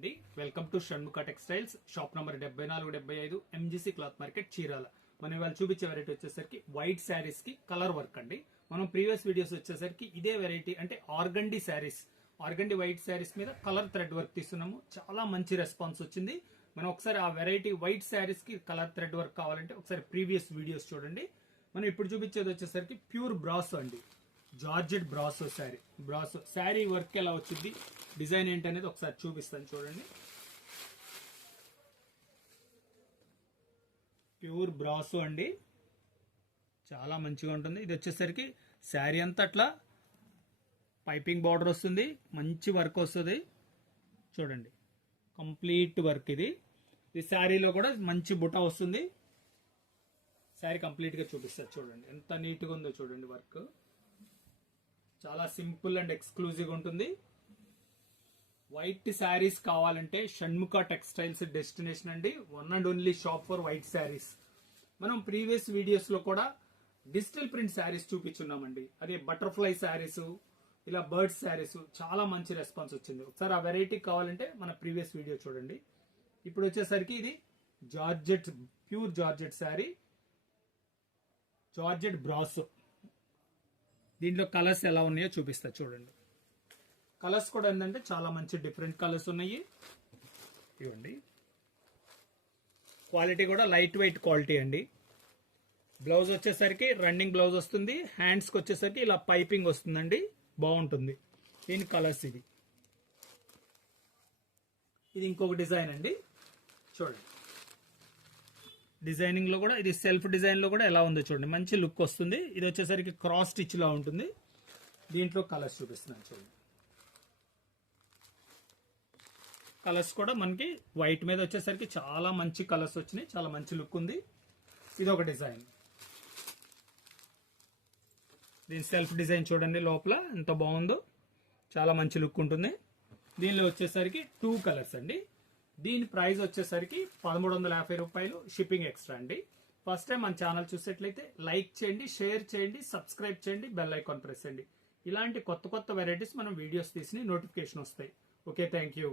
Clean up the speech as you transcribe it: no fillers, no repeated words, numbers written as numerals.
అండి welcome to Shanmukha textiles shop number 7475 MGC cloth market Chirala. మనం ఇవాళ చూపించే వెరైటీ వచ్చేసరికి వైట్ శారీస్ కి కలర్ వర్క్ అండి. మనం ప్రీవియస్ వీడియోస్ వచ్చేసరికి ఇదే వెరైటీ అంటే organdie saris, organdie white saris మీద కలర్ థ్రెడ్ వర్క్ తీస్తున్నాము. చాలా మంచి రెస్పాన్స్ వచ్చింది. మనం ఒకసారి ఆ వెరైటీ వైట్ శారీస్ కి కలర్ థ్రెడ్ వర్క్ కావాలంటే ఒకసారి ప్రీవియస్ వీడియోస్ చూడండి. మనం ఇప్పుడు చూపించేది వచ్చేసరికి ప్యూర్ బ్రాసో అండి, georgette brasso sari. Brasso sari work ఎలా వచ్చింది, డిజైన్ ఏంటనేది ఒకసారి చూపిస్తాను చూడండి. ప్యూర్ బ్రాసో అండి, చాలా మంచిగా ఉంటుంది. ఇది వచ్చేసరికి శారీ అంతా అట్లా పైపింగ్ బార్డర్ వస్తుంది, మంచి వర్క్ వస్తుంది చూడండి. కంప్లీట్ వర్క్ ఇది. ఈ శారీలో కూడా మంచి బుట్ట వస్తుంది. శారీ కంప్లీట్ గా చూపిస్తారు చూడండి, ఎంత నీట్ గా ఉందో చూడండి. వర్క్ చాలా సింపుల్ అండ్ ఎక్స్క్లూజివ్ ఉంటుంది. వైట్ శారీస్ కావాలంటే షణ్ముఖ టెక్స్టైల్స్ డెస్టినేషన్ అండి. One and only shop for white saris. మనం ప్రీవియస్ వీడియోస్ లో కూడా డిజిటల్ ప్రింట్ శారీస్ చూపించున్నామండి. అదే బటర్ఫ్లై శారీస్, ఇలా బర్డ్స్ శారీస్, చాలా మంచి రెస్పాన్స్ వచ్చింది. ఒకసారి ఆ వెరైటీ కావాలంటే మన ప్రీవియస్ వీడియో చూడండి. ఇప్పుడు వచ్చేసరికి ఇది georgette, pure georgette sari, georgette brasso. దీంట్లో కలర్స్ ఎలా ఉన్నాయో చూపిస్తా చూడండి. కలర్స్ కూడా ఏంటంటే చాలా మంచి డిఫరెంట్ కలర్స్ ఉన్నాయి. ఇవ్వండి, క్వాలిటీ కూడా లైట్ వెయిట్ క్వాలిటీ అండి. బ్లౌజ్ వచ్చేసరికి రన్నింగ్ బ్లౌజ్ వస్తుంది. హ్యాండ్స్కి వచ్చేసరికి ఇలా పైపింగ్ వస్తుందండి, బాగుంటుంది. దీని కలర్స్ ఇది ఇంకొక డిజైన్ అండి చూడండి. డిజైనింగ్ లో కూడా ఇది సెల్ఫ్ డిజైన్ లో కూడా ఎలా ఉందో చూడండి, మంచి లుక్ వస్తుంది. ఇది వచ్చేసరికి క్రాస్ స్టిచ్ లా ఉంటుంది. దీంట్లో కలర్స్ చూపిస్తున్నాను చూడండి. కలర్స్ కూడా మనకి వైట్ మీద వచ్చేసరికి చాలా మంచి కలర్స్ వచ్చినాయి, చాలా మంచి లుక్ ఉంది. ఇది ఒక డిజైన్. దీని సెల్ఫ్ డిజైన్ చూడండి, లోపల ఎంత బాగుందో, చాలా మంచి లుక్ ఉంటుంది. దీనిలో వచ్చేసరికి 2 కలర్స్ అండి. దీని ప్రైస్ వచ్చేసరికి 1350 రూపాయలు, షిప్పింగ్ ఎక్స్ట్రా అండి. ఫస్ట్ టైం మన ఛానల్ చూసేట్లయితే లైక్ చేయండి, షేర్ చేయండి, సబ్స్క్రైబ్ చేయండి, బెల్ ఐకాన్ ప్రెస్ చేయండి. ఇలాంటి కొత్త కొత్త వెరైటీస్ మనం వీడియోస్ తీసి నోటిఫికేషన్ వస్తాయి. Okay, thank you.